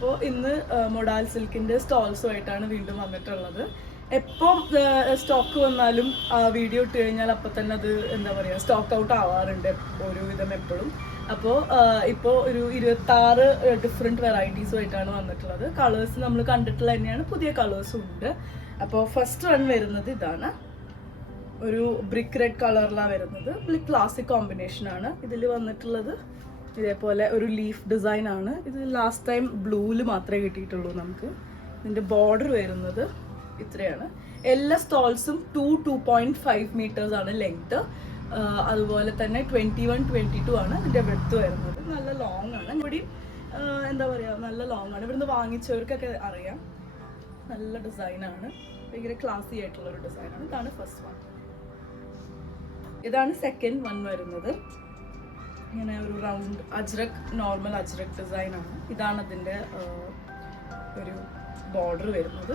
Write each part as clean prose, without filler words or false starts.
അപ്പോൾ ഇന്ന് മൊഡാൽ സിൽക്കിൻ്റെ സ്റ്റോൾസുമായിട്ടാണ് വീണ്ടും വന്നിട്ടുള്ളത്. എപ്പം സ്റ്റോക്ക് വന്നാലും വീഡിയോ ഇട്ട് കഴിഞ്ഞാൽ അപ്പം തന്നെ അത് എന്താ പറയുക സ്റ്റോക്ക് ഔട്ട് ആവാറുണ്ട് ഒരുവിധം എപ്പോഴും. അപ്പോൾ ഇപ്പോൾ ഒരു 26 ഡിഫറെൻറ്റ് വെറൈറ്റീസുമായിട്ടാണ് വന്നിട്ടുള്ളത്. കളേഴ്സ് നമ്മൾ കണ്ടിട്ടുള്ള തന്നെയാണ്, പുതിയ കളേഴ്സും ഉണ്ട്. അപ്പോൾ ഫസ്റ്റ് വൺ വരുന്നത് ഇതാണ്, ഒരു ബ്രിക്ക് റെഡ് കളറിലാണ് വരുന്നത്. ക്ലാസിക് കോമ്പിനേഷനാണ് ഇതിൽ വന്നിട്ടുള്ളത്. ഇതേപോലെ ഒരു ലീഫ് ഡിസൈൻ ആണ് ഇത്. ലാസ്റ്റ് ടൈം ബ്ലൂവിൽ മാത്രമേ കിട്ടിയിട്ടുള്ളൂ നമുക്ക്. ഇതിൻ്റെ ബോർഡർ വരുന്നത് ഇത്രയാണ്. എല്ലാ സ്റ്റോൾസും 2.5 മീറ്റേഴ്സ് ആണ് ലെങ്ത്. അതുപോലെ തന്നെ 21-22 ആണ് ഇതിൻ്റെ വെഡ്ത്ത് വരുന്നത്. നല്ല ലോങ് ആണ്. ഇവിടെ എന്താ പറയുക, നല്ല ലോങ് ആണ്. ഇവിടുന്ന് വാങ്ങിച്ചവർക്കൊക്കെ അറിയാം. നല്ല ഡിസൈനാണ്, ഭയങ്കര ക്ലാസി ആയിട്ടുള്ള ഒരു ഡിസൈനാണ്. ഇതാണ് ഫസ്റ്റ് വൺ. ഇതാണ് സെക്കൻഡ് വൺ വരുന്നത്. ഇങ്ങനെ ഒരു റൗണ്ട് അജ്രക്, നോർമൽ അജ്രക് ഡിസൈനാണ്. ഇതാണ് അതിൻ്റെ ഒരു ബോർഡർ വരുന്നത്.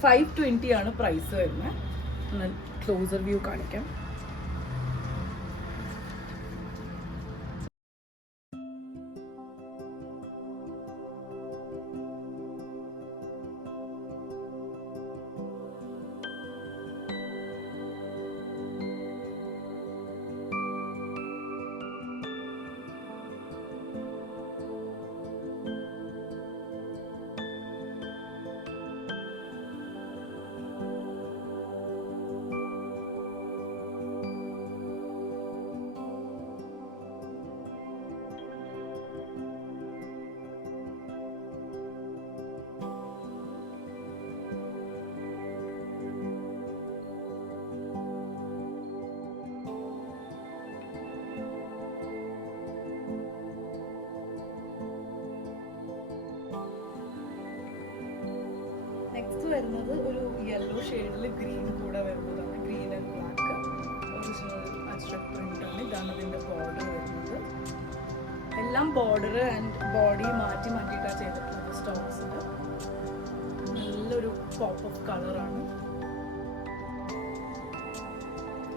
520 ആണ് പ്രൈസ് വരുന്നത്. ഒന്ന് ക്ലോസർ വ്യൂ കാണിക്കാം. നെക്സ്റ്റ് വരുന്നത് ഒരു യെല്ലോ ഷെയ്ഡിൽ ഗ്രീൻ കൂടെ വരുന്നതാണ്. Green and black original ajrak print ആണ്. ഇതാണ് ഇതിൻ്റെ ബോർഡർ വരുന്നത്. എല്ലാം ബോർഡർ ആൻഡ് ബോഡി മാറ്റി മാറ്റിയിട്ടാണ് ചെയ്തിട്ടുള്ളത് സ്റ്റോൺസിൽ. നല്ലൊരു പോപ്പ് ഓഫ് കളറാണ്.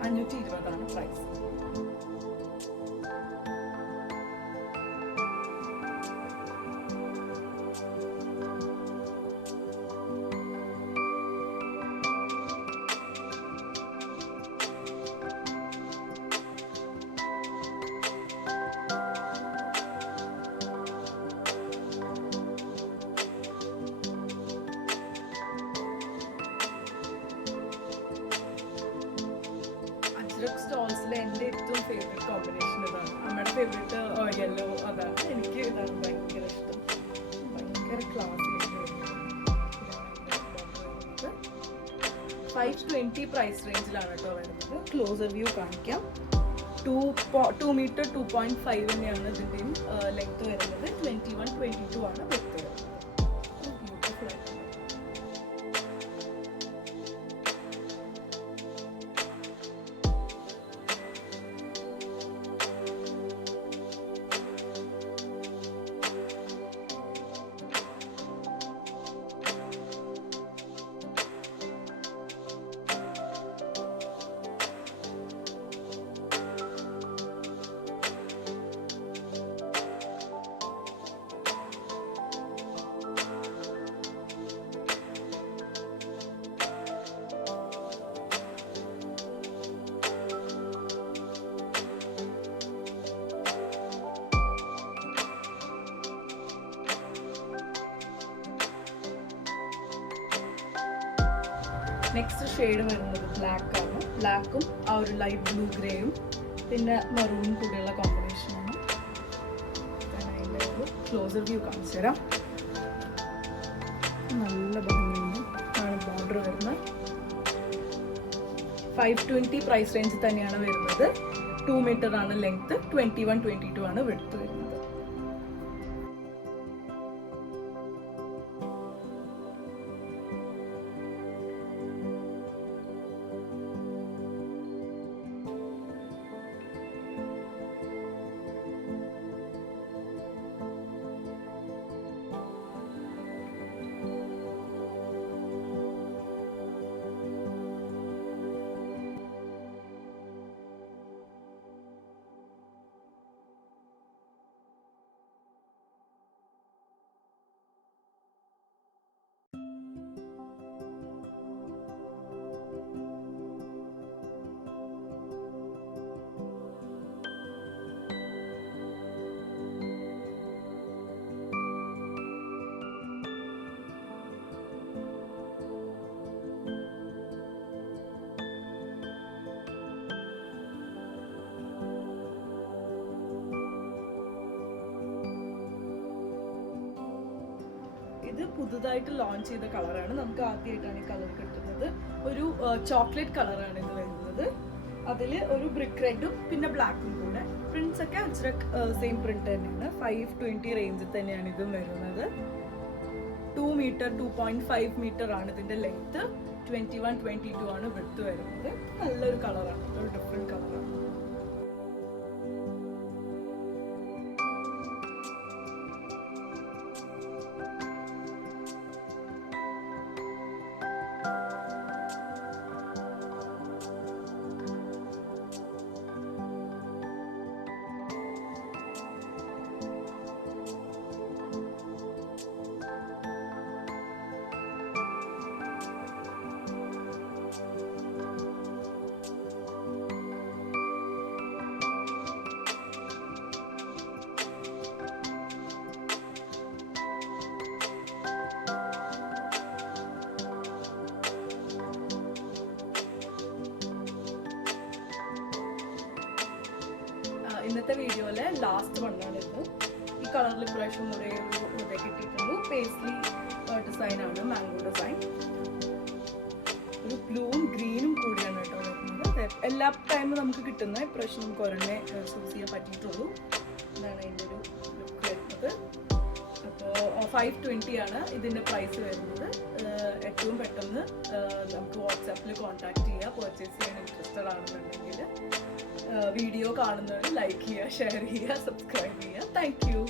520 ആണ് പ്രൈസ്. അജ്രക് സ്റ്റോൾസിലെ എൻ്റെ ഏറ്റവും ഫേവറേറ്റ് കോമ്പിനേഷൻ ഇതാണ്. അമ്മയുടെ ഫേവറേറ്റ് യെല്ലോ അതാണ്. എനിക്ക് ഇതാണ് ഭയങ്കര ഇഷ്ടം. ഭയങ്കര ക്ലാസി ആയിട്ട് വരുന്നത്. 520 പ്രൈസ് റേഞ്ചിലാണ് കേട്ടോ വരുന്നത്. ക്ലോസർ വ്യൂ കാണിക്കാം. 2 മീറ്റർ 2.5 തന്നെയാണ് ഇതിൻ്റെയും ലെങ്ത് വരുന്നത്. 21-22 ആണ് വെത്ത് വരുന്നത്. ബ്യൂട്ടിഫുൾ ആയിട്ട്. നെക്സ്റ്റ് ഷെയ്ഡ് വരുന്നത് ബ്ലാക്ക് ആണ്. ബ്ലാക്കും ആ ഒരു ലൈറ്റ് ബ്ലൂ ഗ്രേയും പിന്നെ മറൂണും കൂടെയുള്ള കോമ്പിനേഷനാണ്. അതിൻ്റെ ഒരു ക്ലോസർ വ്യൂ കാണിച്ചു തരാം. നല്ല ഭംഗിയുണ്ട്. ആണ് ബോർഡർ വരുന്നത്. 520 പ്രൈസ് റേഞ്ച് തന്നെയാണ് വരുന്നത്. 2 മീറ്റർ ആണ് ലെങ്ത്. 21-22 ആണ് വെഡ്ത്ത് വരുന്നത്. ഇത് പുതുതായിട്ട് ലോഞ്ച് ചെയ്ത കളറാണ്. നമുക്ക് ആദ്യമായിട്ടാണ് ഈ കളർ കിട്ടുന്നത്. ഒരു ചോക്ലേറ്റ് കളറാണ് ഇത് വരുന്നത്. അതിൽ ഒരു ബ്രിക്ക് റെഡും പിന്നെ ബ്ലാക്കും കൂടെ. പ്രിന്റ്സ് ഒക്കെ അജ്രക് സെയിം പ്രിന്റ് തന്നെയാണ്. 520 റേഞ്ചിൽ തന്നെയാണ് ഇതും വരുന്നത്. 2 മീറ്റർ 2.5 മീറ്റർ ആണ് ഇതിന്റെ ലെങ്ത്. 21-22 ആണ് വിഡ്ത്ത് വരുന്നത്. നല്ലൊരു കളറാണ്, ഒരു ഡിഫറെന്റ് കളറാണ്. ഇന്നത്തെ വീഡിയോയിലെ ലാസ്റ്റ് വണ്ണാണ് ഇത്. ഈ കളറിൽ ഇപ്രാവശ്യം ഒരേ ഒരു കിട്ടിയിട്ടുള്ളൂ. പേസ്ലി ഡിസൈനാണ്, മാംഗോ ഡിസൈൻ. ഒരു ബ്ലൂവും ഗ്രീനും കൂടിയാണ് കേട്ടോ വരുന്നത്. എല്ലാ ടൈമും നമുക്ക് കിട്ടുന്ന ഇപ്രാവശ്യം നമുക്ക് ഒരെണ്ണേ ചൂസ് ചെയ്യാൻ പറ്റിയിട്ടുള്ളൂ. ഇതാണ് അതിൻ്റെ ഒരു ലുക്ക് വരുന്നത്. അപ്പോൾ 520 ആണ് ഇതിൻ്റെ പ്രൈസ് വരുന്നത്. ഏറ്റവും പെട്ടെന്ന് നമുക്ക് വാട്സാപ്പിൽ കോൺടാക്ട് ചെയ്യുക പർച്ചേസ് ചെയ്യാൻ ഇൻട്രസ്റ്റഡ് ആണെന്നുണ്ടെങ്കിൽ. വീഡിയോ കാണുന്നവർ ലൈക്ക് ചെയ്യുക, ഷെയർ ചെയ്യുക, സബ്സ്ക്രൈബ് ചെയ്യുക. Thank you.